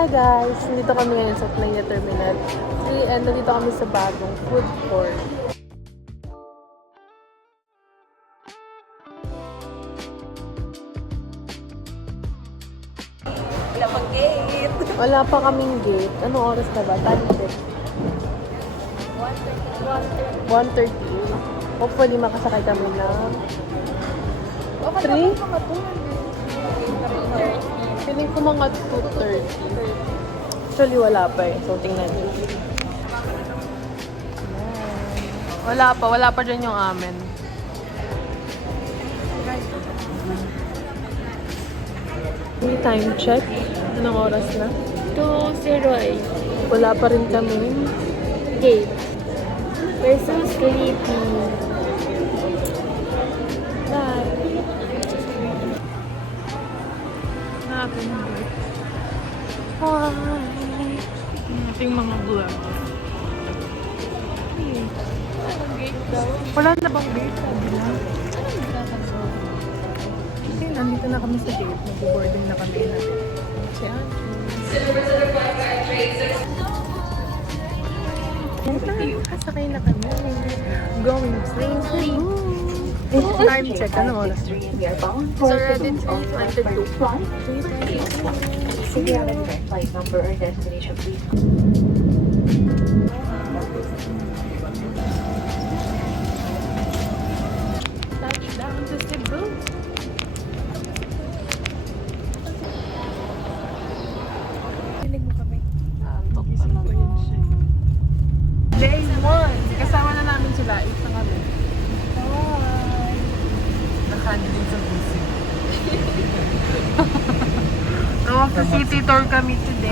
Hi guys! Nandito kami ngayon sa Playa Terminal 3 and nandito kami sa bagong food court. Wala pang gate. Wala pa kaming gate. Anong oras na ba? Time check. 1:30. Hopefully makasakay kami ng 3? Feeling ko mga 2:30. Actually wala pa eh. So tingnan nyo. Wala pa dyan yung amin. May time check. Anong oras na? 2:08. Wala pa rin kami. Gate. We're so sleepy. Bye. Natin gate. Hi. Ating mga vlog. Gate daw. Wala na bang gate? Sabi na. Okay, nandito na kami sa gate. Mag-boarding na kami na gate. Si Auntie. Kasakay na kami. Going straight to time check. Ano oras? It's already 3:22. If you have any flight number or destination, please. Touchdown to Cebu. Pinig mo kami. Antok pa lang yun siya. Day 1. Kasama na namin sila. Ito na kami. Bye. Nakahandling sa busi. Rock the city tour kami today.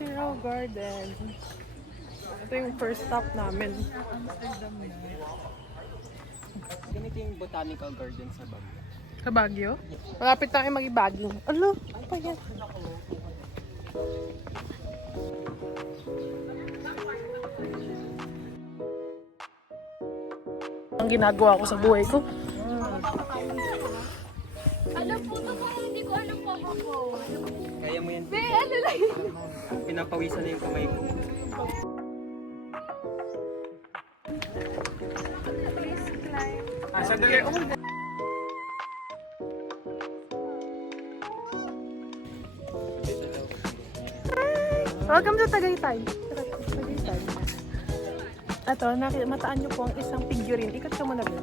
Zero Garden. Ito yung first stop namin. Ganito yung botanical garden sa Baguio. Sa Baguio? Malapit tayo mag-Baguio. Ano? Ano pa yan? Ang ginagawa ko sa buhay ko. Alam po ito parang hindi ko alam po ako. Kaya mo yan. Be, ano lang yun? Pinapawisan na yung kamay ko. Sandali. Welcome to Tagaytay. Tagaytay. Ito, mataan nyo po ang isang figurine. Ikot ka muna ba?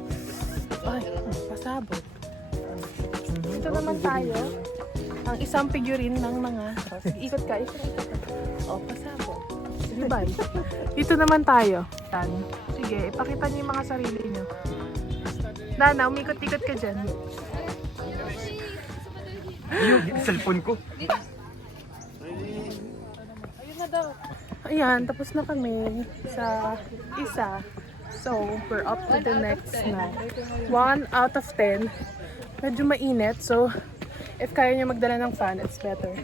Ay, pasabot. Ito naman tayo. Ang isang figurine ng mga... Sige, ikot ka. O, pasabot. Sige, bye. Dito naman tayo. Sige, ipakita nyo yung mga sarili nyo. Nana, umikot-ikot ka dyan. Yung cellphone ko. Ayan, tapos na kami sa isa. So, we're up to the next na. 1 out of 10. Medyo mainit. So, if kaya nyo magdala ng fan, it's better.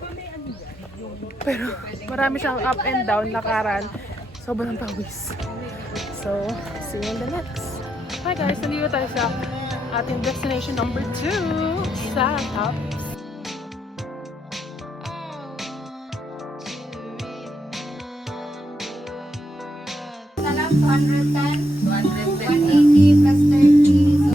Pero, marami siyang up and down na karan. Sobrang pawis. So, see you in the next. Hi guys, nandito tayo sa ating destination number 2 sa top. Sarap, 210. 180 plus 30.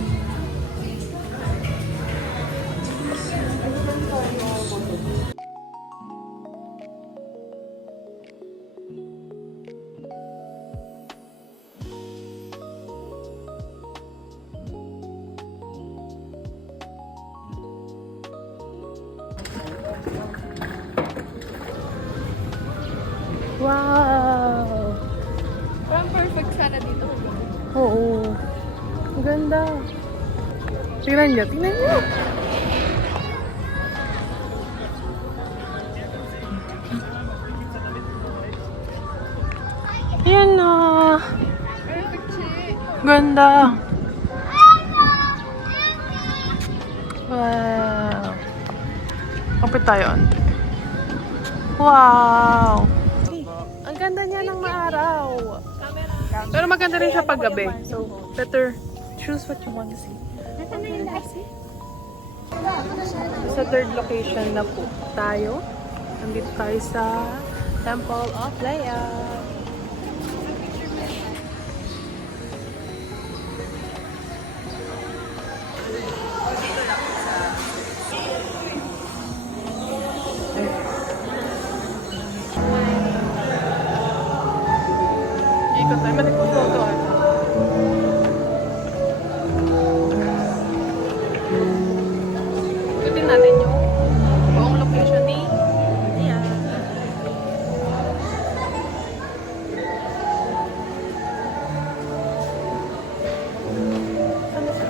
Wow! Parang perfect sana dito. Oo. Ang ganda. Tingnan nyo, tingnan nyo. Yan na. Perfect chick. Ganda. Wow. Kapit tayo, ante. Wow. Ang ganda niya ng maaraw. Pero maganda rin siya paggabi. So, better choose what you want to see. Sa third location na po tayo. Nandito tayo sa Temple of Leia. Ikot tayo. Balik po photo ah. Ikutin natin yung buong location ni Leia. Saan na siya?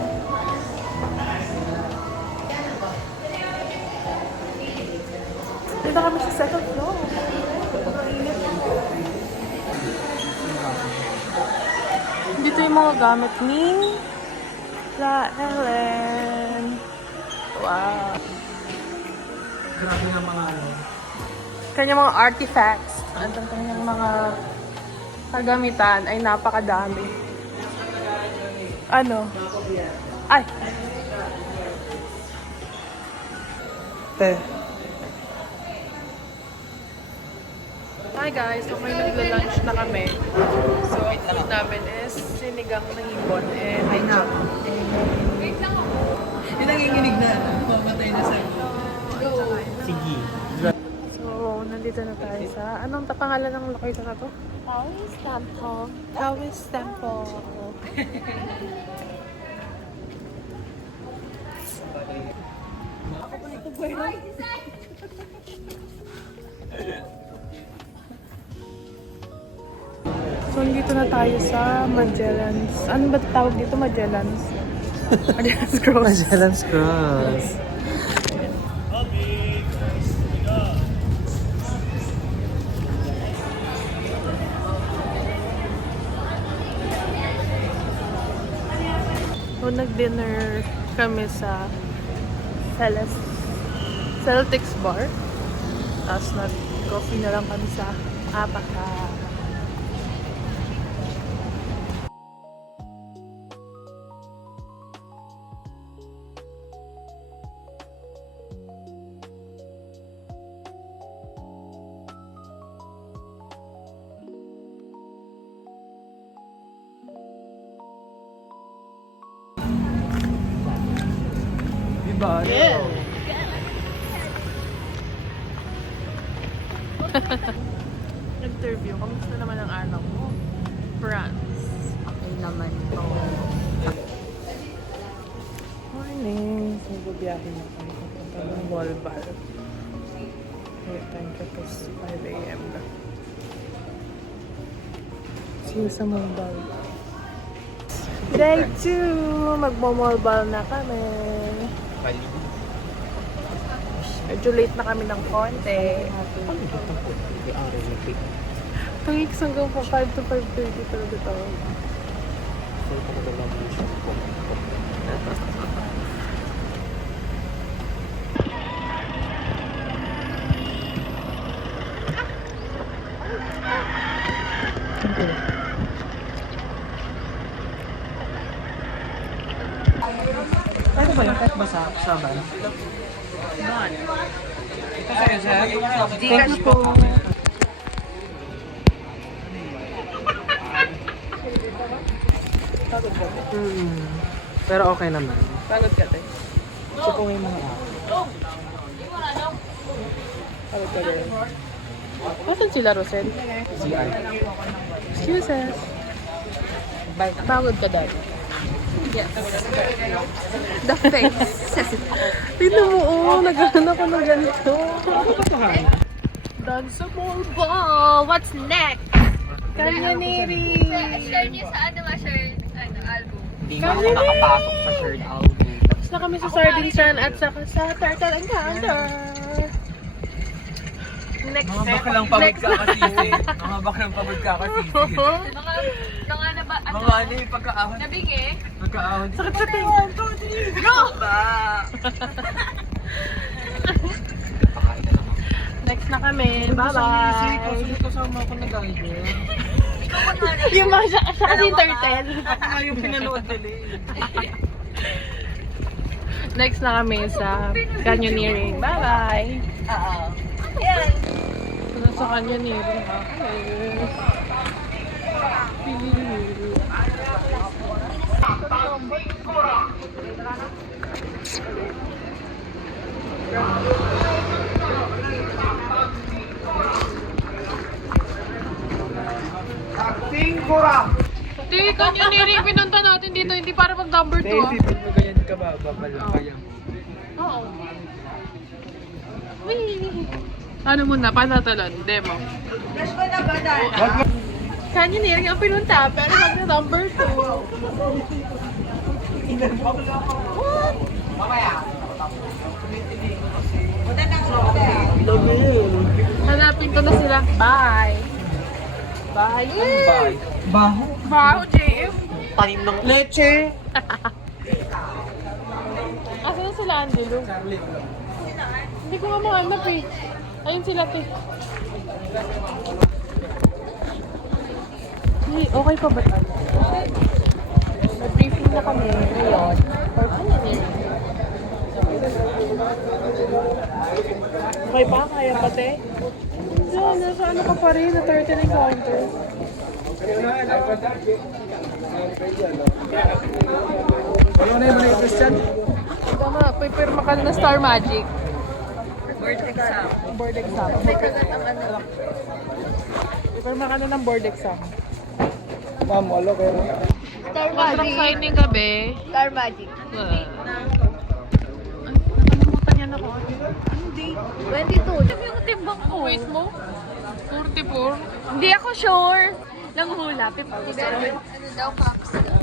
Dito kami sa second floor. Ang init. Dito yung mga gamit ni La Helen. Wow. Grabe nga mga Kanyang mga artifacts at ang kanyang mga kagamitan ay napakadami. Ano? Ay! Hi guys! So may nagla-lunch na kami. So ang food namin is sinigang na hipon and Wait lang ako. Yung nanginginig na, mamatay na sa sige. so nandito na tayo sa anong pangalan ng location na to? Taoist Temple. Taoist Temple. So, nandito na tayo sa Magellan's. Ano ba tawag dito? Magellan's? Magellan's Cross. Magellan's Cross. So, nag-dinner kami sa Celtics Bar. Tapos nag-coffee na lang kami sa Apaka. Diba? Yeah. Interview. Kamusta naman ang araw mo? France. Okay naman to. Morning. So, bubiyahe na kami papunta ng Walbar. Wait, time check is 5 a.m. na. See you sa Malbal. Day 2! Magmo-Malbal na kami. Bali. Medyo late na kami ng konti. Tangik hanggang pa 5 to 5:30 talaga ito. Ano ba yung kahit basa saban? Thank you po. Pagod ka, te. Pero okay naman. Pagod ka, te. So kung yung mga Pagod ka din. Asan sila, Rosel? CR. Excuses. Pagod ka, dad. The face. Tignan mo, naghahan ako ng ganito. Dance sa ball. What's next? Kanyaneri. Share niyo sa share album. Hindi na ako nakapasok sa third album. Tapos na kami sa Sardine Strand at saka sa Turtle Encounter. Next. Mga bakalang pagod ka kasi. Mga bakalang pagod ka kasi. Mga na ba? Mga ano yung pagkaahon. Nabingi? Pagkaahon. Sakit sa tingin. No! Next na kami. Bye-bye. Kasi kasama ko na guys. Yung mga siya kasi yung turtle. Ako nga yung pinanood nila eh. Next na kami sa canyoneering. Bye-bye! Oo. Yan. Sa canyoneering ako. Hindi, canyoneering pinunta natin dito. Hindi para pag number 2 ah. Isipin mo ganyan ka ba? Babala kaya mo. Oo. Wee! Ano muna? Panatalon? Demo? Canyoneering ang pinunta, pero pag na number 2. Hanapin ko na sila. Bye! Bye! Bye. Baho. Baho, JF! Tanim ng leche. Asa na sila, Angelo? Hindi ko nga mahanap eh. Ayun sila, te. Hey, okay pa ba tayo? Nag-briefing na kami ngayon. For canyoneering. Okay pa? Kaya pa, te? No, nasa ano ka pa rin? Na turtle encounter. Ano na yung question? Tama, pipirma ka na Star Magic. Board exam. Board exam. May kagat ang ano. Pipirma ka na ng board exam. Ma'am, wala kayo. Star Contract signing gabi. Star Magic. Nakalimutan yan ako. Hindi. 22. Sabi yung timbang ko. Wait mo? 44? Hindi ako sure. Nanghula. 57. Ano daw, cups daw.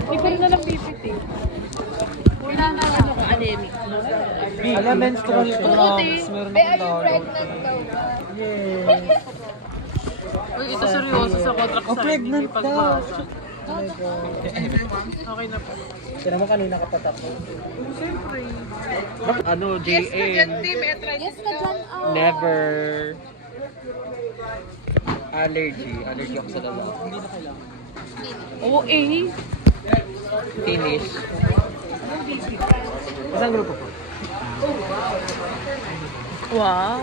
Hindi ko rin na lang PPT. Wala na ano ko, anemic. Alam, menstrual cramps. Meron Ay, akong are you tawag. pregnant daw ba? Uy, ito seryoso sa contract Oh, signing. pregnant ka. Pagbasa. Oh my God. Okay na po. Kaya naman kanina ka patakbo. Siyempre. Ano, Yes ka dyan, JN? team. May try Yes ka dyan, oh. Never. Allergy. Allergy ako sa dalawa. Oo, eh. Finish. Isang grupo po. Wow.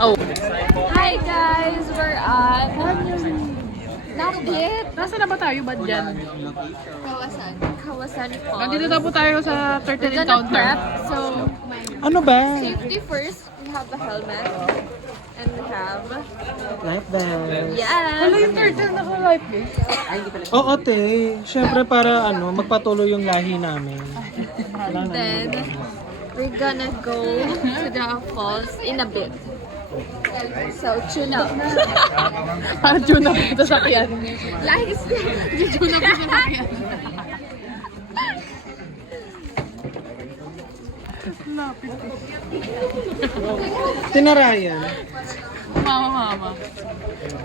Oh. Hi guys, we're at Nakit. Nasaan na ba tayo ba dyan? Kawasan. Kawasan Falls. Nandito na po tayo sa turtle We're gonna encounter. prep, so Ano ba? safety first. We have the helmet. And we have... Life vest. Yes! Hala yung turtle naka-life vest. Oo, te. Siyempre para ano, magpatuloy yung lahi namin. And then, we're gonna go to the falls in a bit. So, tune up. Parang tune up sa sakyan. Likes! Tune up sa sakyan. Tinarayan. Mama.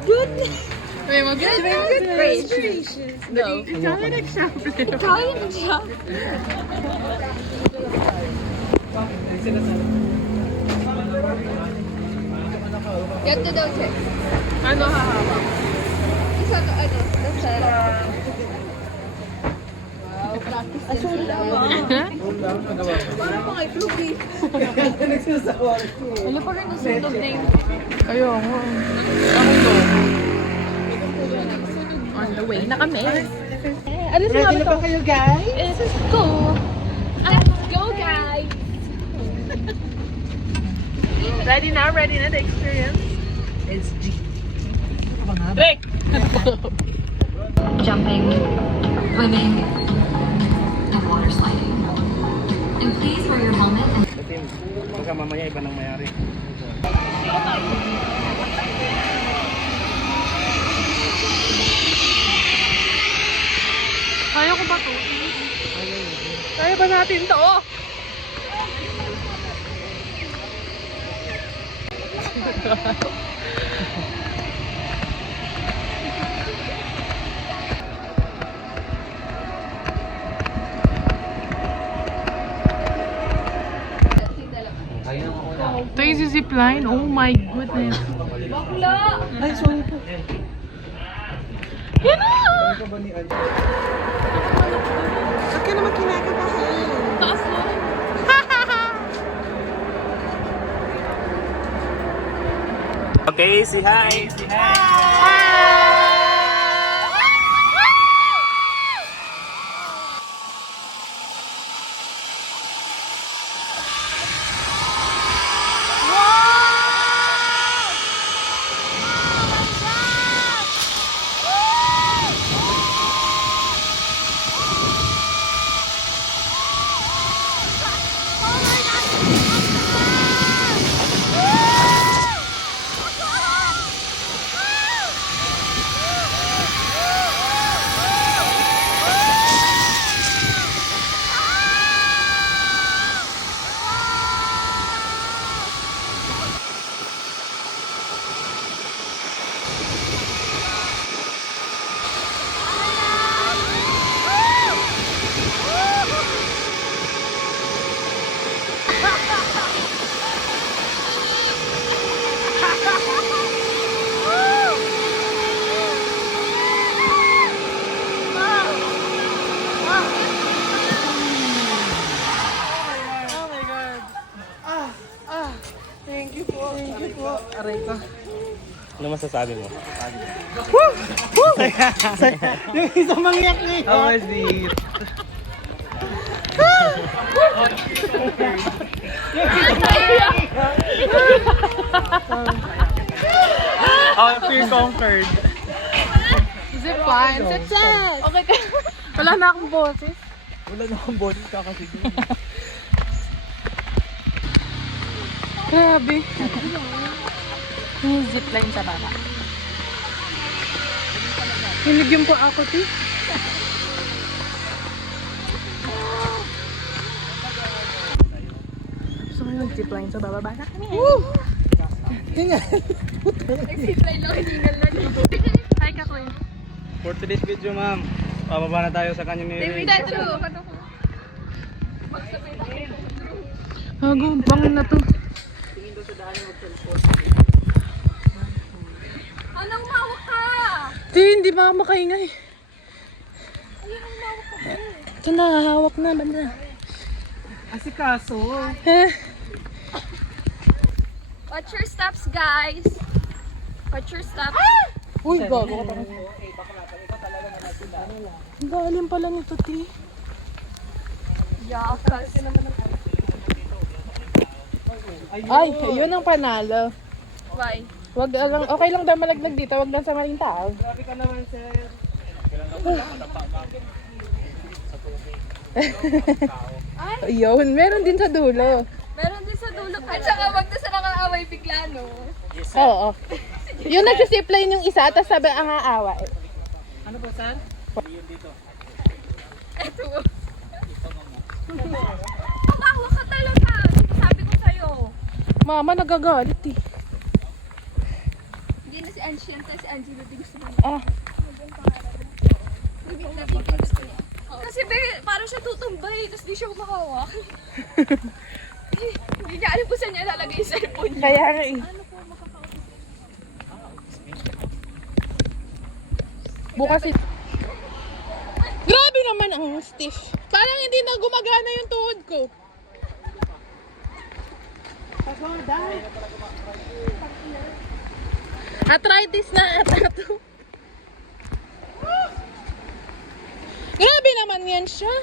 Good! May mag-good. Good gracious! No. Ikaw yung nag-shopping. Ikaw yung nag-shop. Ganda daw, check. Ano hahawa? Isa to, ano, nasa... Wow, practice din sila. Parang mga itlog eh. Ano pa rin nasunog na yung... Kayo nga. Ako no. On the way na kami. Ano Ready na ba kayo, guys? Let's go! Let's go, guys! Ready na the experience. SG. Rick! Jumping, swimming, and water sliding. And please wear your helmet and Baka mamaya iba nang mayari. Kaya ko ba to? Kaya ba natin to? Ayun ang una. Ito yung zipline. Oh my goodness. Ay, sorry po. Yan na! Ba't ka naman kinakabahan? Taas na. Okay, say hi. Say hi. Aray ko. Ano masasabi mo? Yung isang mangyak niya. How was it? I feel conquered. Zipline. Success! Okay ka. Wala na akong boses. Wala na akong boses kakasigil. Grabe. Yung zipline sa baba. Hinigyan po ako, ti. Gusto ko yung zipline sa baba. Bala kami. Woo! Zipline lang, hiningal lang. Hi, Kakoy. For today's video, ma'am, pababa na tayo sa kanya ni Ray. Hago, bangon na to. Ano, umawak ka? Ti, hindi ba makaingay? Ito na, hawak na, banda. Asikaso. Eh, Watch your steps, guys. Watch your steps. uy, bago ka pa. Ang galing pala nito, ti. Yakas. Ay, yun ang panalo. Why? Wag lang, okay lang daw malaglag dito, wag lang sa maling tao. Grabe ka naman, sir. Yun, meron din sa dulo. Meron din sa dulo. At saka wag na sa nakaaway bigla, no? Oo. Yung nagsisipline yung isa, tapos sabi ang aawa. Ano po, sir? Eto. Umawa ka talaga. Sabi ko sa'yo. Mama, nagagalit eh. Hindi na si Ancient, si Angelo din gusto mo. Ah, Kasi parang siya tutumbay, tapos di siya kumahawak. Hindi niya alam kung saan niya lalagay yung cellphone niya. kaya nga eh. Bukas eh. Grabe naman ang stiff. Parang hindi na gumagana yung tuhod ko. Arthritis na ata to. Grabe naman yan siya.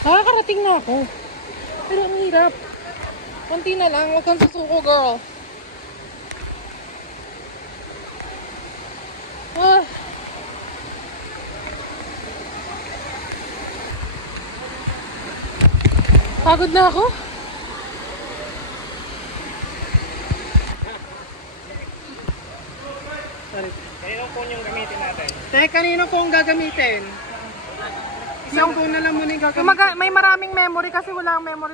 Nakakarating na ako. Pero ang hirap. Konti na lang. Huwag kang susuko, girl. Ah. Pagod na ako. Kayo po yung gamitin natin. Kanino po ang gagamitin? Yung, may maraming memory kasi wala ang memory